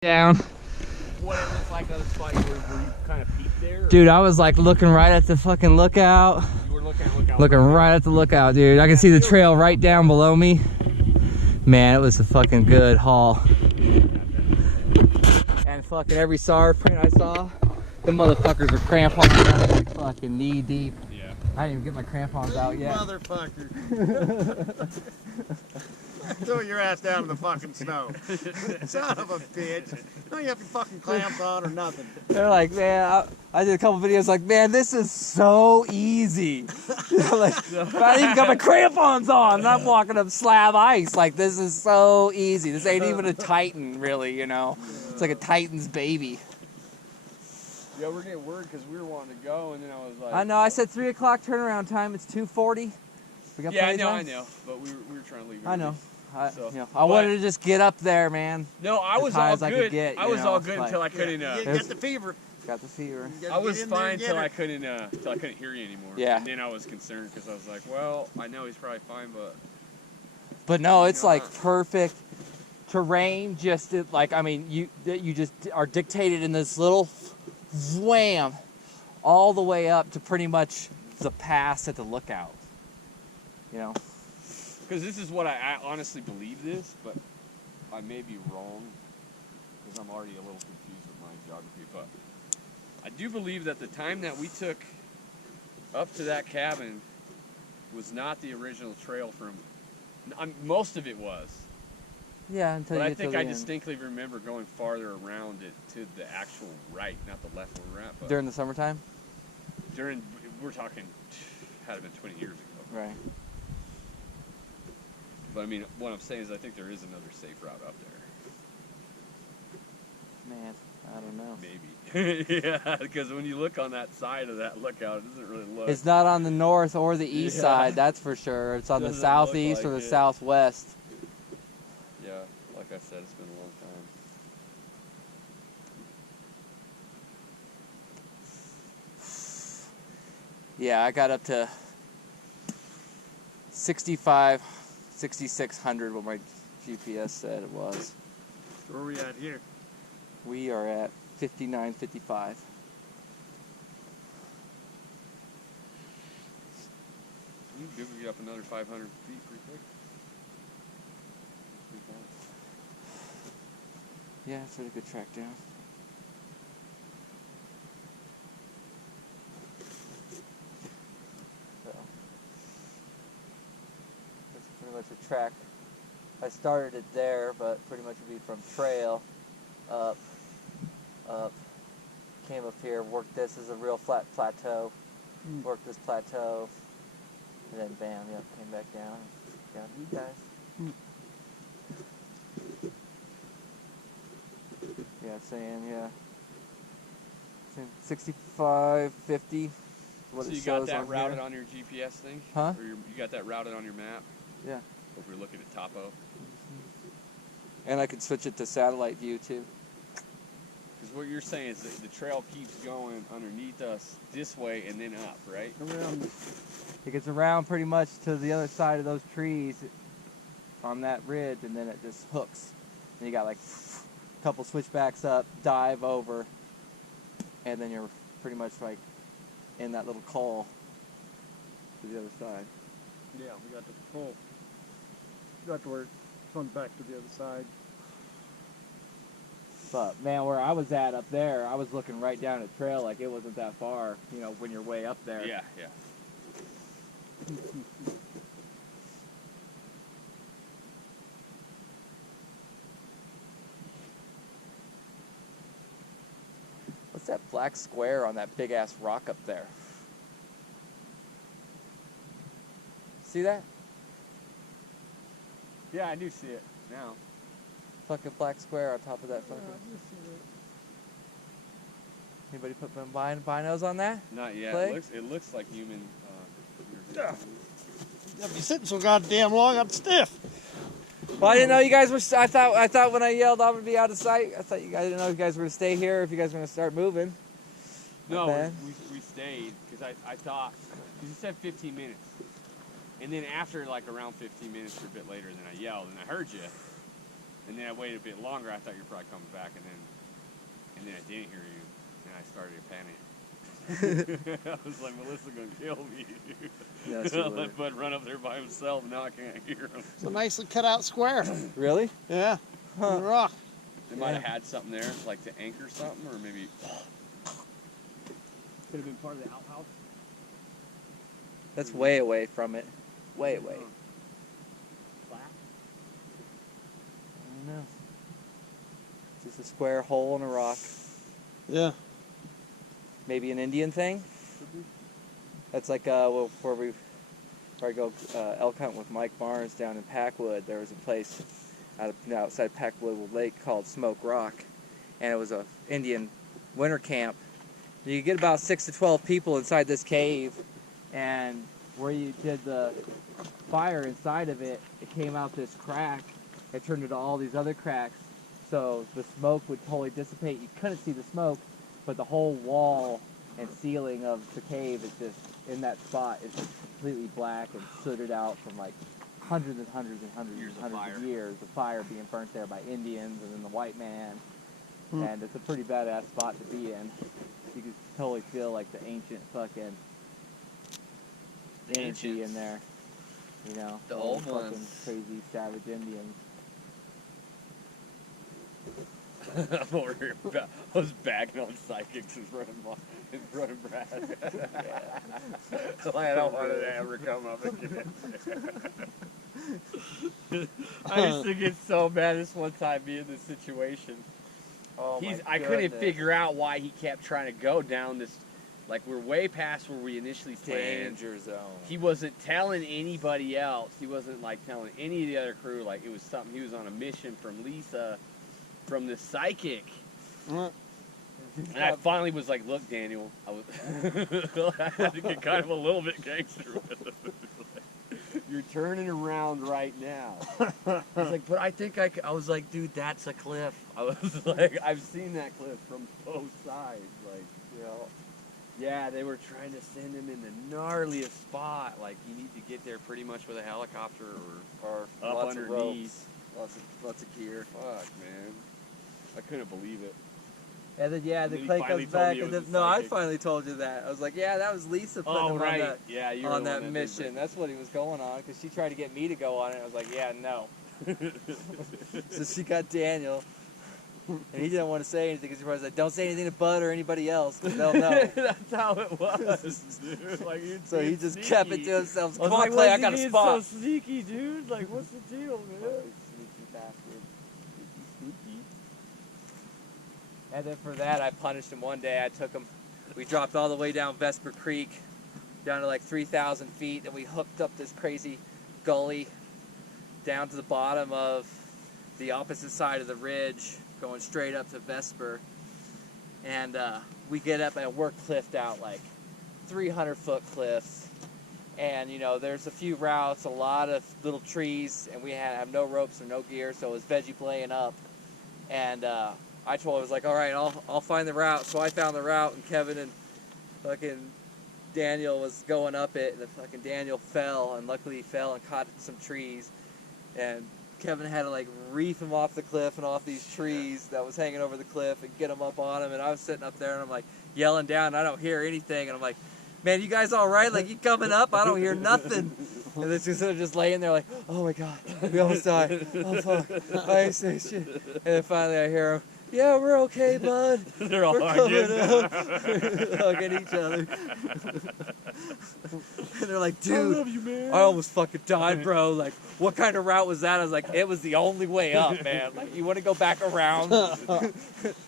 Down. What it looks like on the spot where you kind of peeked there? Or? Dude, I was like looking right at the fucking lookout. You were looking at lookout. Looking right at the lookout, dude. I can see the trail right down below me. Man, it was a fucking good haul. And fucking every SAR print I saw, the motherfuckers were crampons out like fucking knee deep. Yeah. I didn't even get my crampons out yet. Motherfucker. Throw your ass down in the fucking snow. Son of a bitch. No, you have your fucking clamps on or nothing. They're like, man, I did a couple videos like, man, this is so easy. Like, I didn't even got my crampons on. I'm walking up slab ice. Like, this is so easy. This ain't even a Titan, really, you know. It's like a Titan's baby. Yeah, we're getting word because we were wanting to go, and then I was like... I know, I said 3 o'clock turnaround time. It's 2:40. We got yeah, plenty of I time. know. But we were trying to leave I know. early. I wanted to just get up there, man. No, I was all good. I was all good until I couldn't. You got the fever. Got the fever. I was fine till I couldn't hear you anymore. Yeah. And then I was concerned because I was like, well, I know he's probably fine, but. But no, it's like perfect terrain. Just like, I mean, you just are dictated in this little wham all the way up to pretty much the pass at the lookout. You know. Because this is what I honestly believe this, but I may be wrong because I'm already a little confused with my geography. But I do believe that the time that we took up to that cabin was not the original trail from. Most of it was. Yeah, until but you I get think to the I end. distinctly remember going farther around it to the actual right, not the left where we're at. But During the summertime? We're talking, had it been 20 years ago. Right. But I mean, what I'm saying is I think there is another safe route up there. Man, I don't know. Maybe. Yeah, because when you look on that side of that lookout, it doesn't really look. It's not on the north or the east side, that's for sure. It's on the Doesn't southeast look or like the it. southwest. Yeah, like I said, it's been a long time. Yeah, I got up to 65, 6,600, what my GPS said it was. Where are we at here? We are at 59.55. You can get up another 500 feet pretty quick. Yeah, it's a really good track down. So, that's pretty much a track. I started it there, but pretty much would be from trail up, came up here, worked this as a real flat plateau, worked this plateau, and then bam, yep, came back down, down to you guys. Yeah, saying, yeah. 65, 50. What So it you shows got that on routed here. on your GPS thing? Huh? Or you got that routed on your map? Yeah. If we're looking at topo? And I could switch it to satellite view too. Because what you're saying is that the trail keeps going underneath us this way and then up, right? It gets around pretty much to the other side of those trees on that ridge, and then it just hooks. And you got like a couple switchbacks up, dive over, and then you're pretty much like in that little col to the other side. Yeah, we got to the pole. Got to where it comes back to the other side. But man, where I was at up there, I was looking right down the trail like it wasn't that far, you know, when you're way up there. Yeah, yeah. What's that black square on that big ass rock up there? See that? Yeah, I do see it now. Fucking black square on top of that fucking... Anybody put binos on that? Not yet. Play? It looks like human. Yeah. You'll be sitting so goddamn long, I'm stiff. Well, I didn't know you guys were... I thought when I yelled I'm going to be out of sight, I didn't know if you guys were going to stay here or if you guys were going to start moving. No, Okay. we stayed because I thought, because you said 15 minutes. And then after like around 15 minutes or a bit later, then I yelled and I heard you. And then I waited a bit longer. I thought you were probably coming back, and then I didn't hear you, and I started to panic. I was like, Melissa's gonna kill me. Yes, I let Bud run up there by himself. Now I can't hear him. It's a nicely cut out square. Really? Yeah. Huh. Rock. They might have had something there, like to anchor something, or maybe could have been part of the outhouse. That's way away from it. Way away. Black? I don't know. Just a square hole in a rock. Yeah. Maybe an Indian thing? That's like where I go elk hunt with Mike Barnes down in Packwood. There was a place outside Packwood Lake called Smoke Rock, and it was a Indian winter camp. You could get about 6 to 12 people inside this cave, and where you did the fire inside of it, it came out this crack. It turned into all these other cracks, so the smoke would totally dissipate. You couldn't see the smoke, but the whole wall and ceiling of the cave is just, in that spot, is just completely black and sooted out from like hundreds and hundreds and hundreds Years and of hundreds fire. of years of fire being burnt there by Indians and then the white man. And it's a pretty badass spot to be in. You can totally feel like the ancient fucking energy in there. You know, The all old fucking ones. crazy savage Indians. I'm over here. I was bagging on psychics in front of Brad. I don't want it to ever come up again. I used to get so mad this one time being in this situation. Oh I couldn't figure out why he kept trying to go down this. Like, we're way past where we initially planned. danger zone. He wasn't telling anybody else. He wasn't like telling any of the other crew. Like, it was something he was on a mission from Lisa, from the psychic. And I finally was like, "Look, Daniel, I had to get kind of a little bit gangster with him. You're turning around right now." He's like, "But I think I was like, dude, that's a cliff." I was like, "I've seen that cliff from both sides." Like, you know. Yeah, they were trying to send him in the gnarliest spot. Like, you need to get there pretty much with a helicopter or up lots of underneath. ropes, lots of gear. Fuck, man. I couldn't believe it. And then And the then he clay finally comes told back, me it and was then a no, I psychic. finally told you that. I was like, yeah, that was Lisa putting him right. on that Yeah, you were on the that one that did mission. That's what he was going on because she tried to get me to go on it. I was like, yeah, no. So she got Daniel, and he didn't want to say anything because he was like, don't say anything to Bud or anybody else because they'll know. That's how it was, dude. Like, So he just kept it to himself. I was Come on, like, Clay, why's I he got a being spot. so sneaky, dude. Like, what's the deal, man? Sneaky bastard. Sneaky. And then for that, I punished him one day. I took him, we dropped all the way down Vesper Creek, down to like 3,000 feet, and we hooked up this crazy gully down to the bottom of the opposite side of the ridge, going straight up to Vesper. And we get up and we're cliffed out like 300-foot cliffs. And, you know, there's a few routes, a lot of little trees, and we have no ropes or no gear, so it was veggie playing up. And I told him, I was like, all right, I'll find the route. So I found the route, and Kevin and fucking Daniel was going up it, and the fucking Daniel fell, and luckily he fell and caught some trees. And Kevin had to like reef him off the cliff and off these trees that was hanging over the cliff and get him up on him. And I was sitting up there and I'm like yelling down, and I don't hear anything. And I'm like, man, you guys all right? Like, you coming up? I don't hear nothing. And they're just laying there like, oh my God, we almost died. Oh fuck, I ain't saying shit. And then finally I hear them, yeah, we're okay, bud. They're all We're hugging. coming up. Hugging each other. And they're like, dude, I love you, man. I almost fucking died, bro. Like, what kind of route was that? I was like, it was the only way up, man. Like, you want to go back around?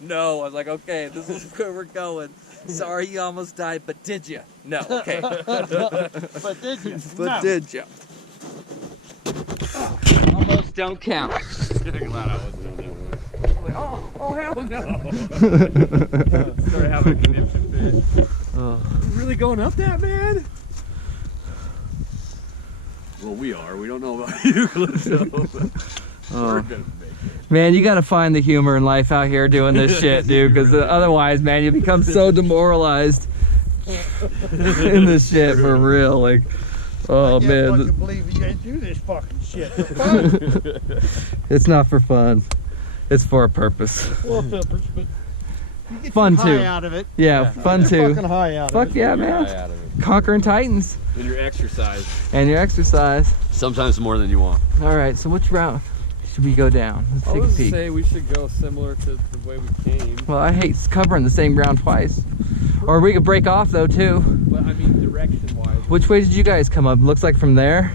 No. I was like, okay, this is where we're going. Sorry you almost died, but did you? No. Okay. But did you? But No. did you? Almost don't count. Glad I wasn't on that one. Like, oh, hell no. Started having a conniption fit. Oh. Really going up that, man? Well, we are. We don't know about you, Calypso. We're gonna make it. Man, you gotta find the humor in life out here doing this shit, dude, because otherwise, man, you become so demoralized in this shit for real. Like, Oh I can't man, fucking believe you guys do this fucking shit for fun. it's not for fun. It's for a purpose. Or peppers, but you get Fun your too. high out of it. Yeah, fun You're too. fucking high out Fuck of it. yeah, Get your man. eye out of it. Conquering Titans And your exercise. and your exercise. Sometimes more than you want. All right, so which route should we go down? Let's I take a would peek. say we should go similar to the way we came. Well, I hate covering the same ground twice. Or we could break off though too. But I mean, direction-wise. Which way did you guys come up? Looks like from there.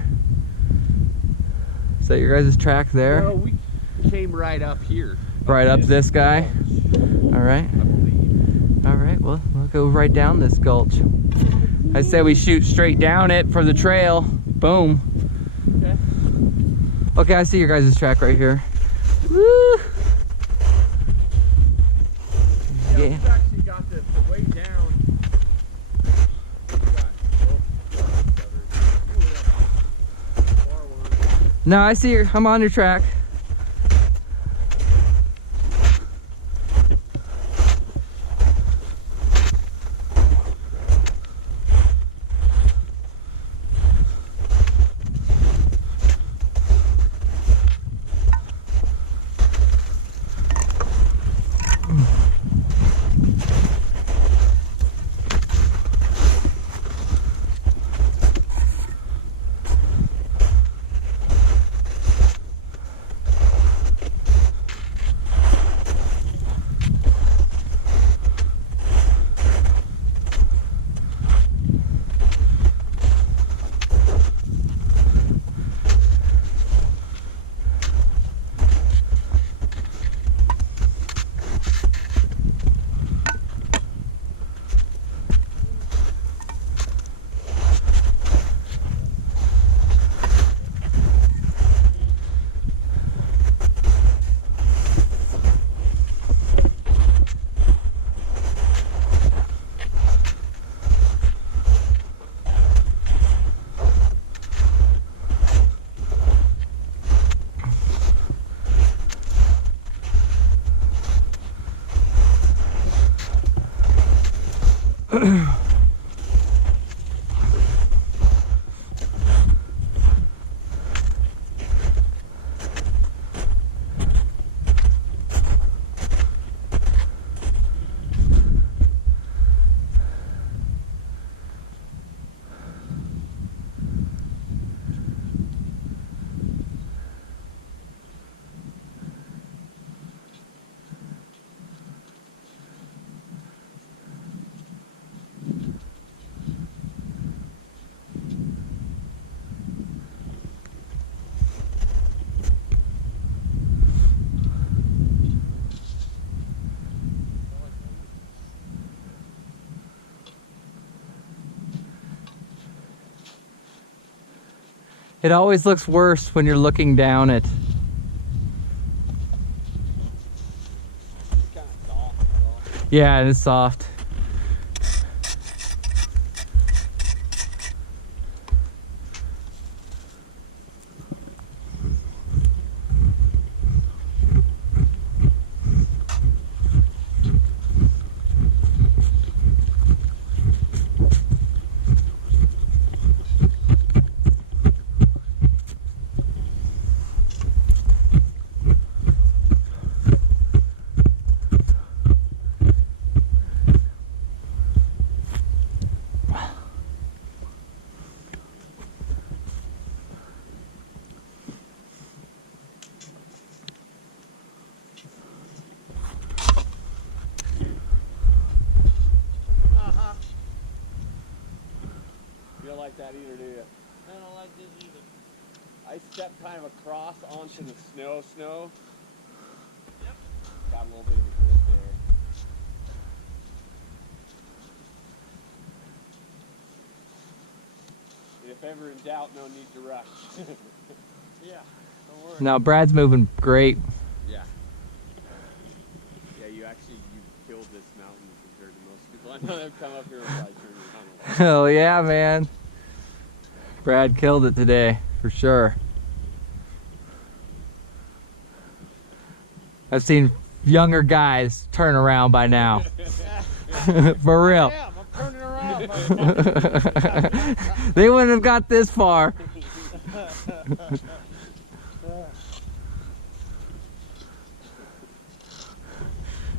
Is that your guys' track there? Well, we came right up here. Right up this guy. All right. I believe. All right. Well, we'll go right down this gulch. I say we shoot straight down it for the trail. Boom. Okay. Okay, I see your guys' track right here. Woo! Yeah, Yeah. we've actually got the way down. We've got both covered. Far one. No, I see your. I'm on your track. It always looks worse when you're looking down it. It's kind of soft. Yeah, it is soft. You don't like that either, do you? I don't like this either. I stepped kind of across onto the snow. Yep. Got a little bit of a grip there. If ever in doubt, no need to rush. Yeah, don't worry. Now Brad's moving great. Yeah. Yeah, you killed this mountain compared to most people. I know they've come up here and probably turned around. Hell yeah, man. Brad killed it today, for sure. I've seen younger guys turn around by now. For real. Yeah, I'm turning around. They wouldn't have got this far.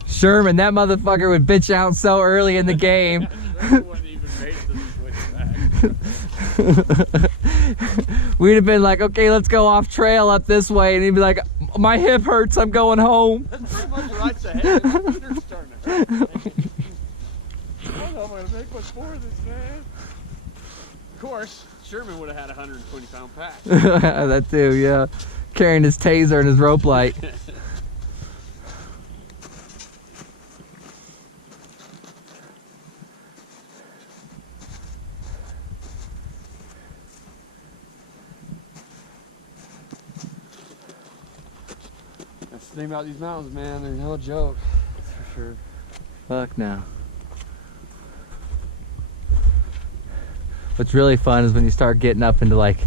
Sherman, that motherfucker would bitch out so early in the game. We'd have been like, okay, let's go off trail up this way, and he'd be like, my hip hurts, I'm going home. That's pretty much what I'd say. Hey, my computer's starting to hurt. I don't know if I'm gonna make much more of this, man. Of course, Sherman would have had a 120-pound pack. That too, yeah. Carrying his taser and his rope light. That's the thing about these mountains, man. They're no joke. That's for sure. Fuck no. What's really fun is when you start getting up into like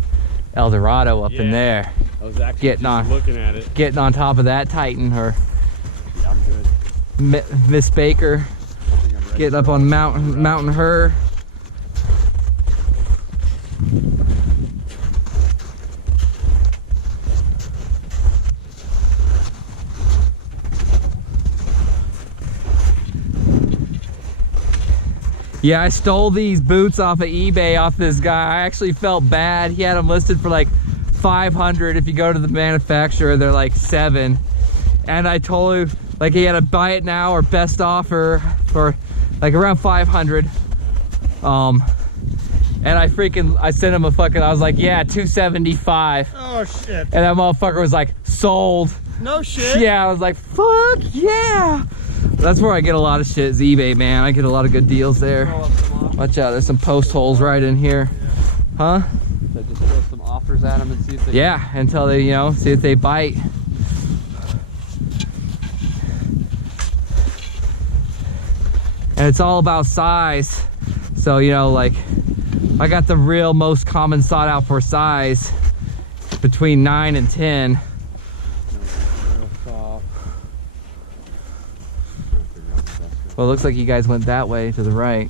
El Dorado up in Yeah. there. I was actually Getting just on. looking at it. Getting on top of that Titan or Yeah, I'm good. Miss Baker. I think I'm ready Getting up for on all Mountain Her. Yeah, I stole these boots off of eBay off this guy. I actually felt bad. He had them listed for like 500. If you go to the manufacturer, they're like 7. And I told him like he had to buy it now or best offer for like around 500. And I sent him a fucking, I was like, yeah, 275. Oh shit. And that motherfucker was like, sold. No shit. Yeah, I was like, fuck yeah. That's where I get a lot of shit is eBay, man. I get a lot of good deals there. Throw up some offers. Watch out, there's some post holes right in here. Huh? So just throw some offers at them and see if they. Yeah, until they, you know, see if they bite. And it's all about size. So, you know, like, I got the real most common sought out for size between 9 and 10. Real soft. Trying to figure out the best way. Well, it looks like you guys went that way to the right.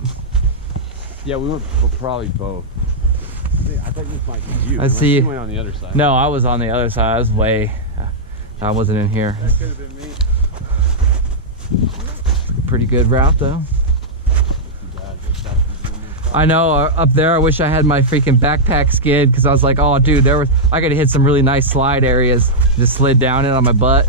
Yeah, we're probably both. I think this might be you. I unless see. You went on the other side. No, I was on the other side. I was I wasn't in here. That could have been me. Pretty good route though. Too bad. I know, up there I wish I had my freaking backpack skid because I was like, oh dude, I could have hit some really nice slide areas. Just slid down it on my butt.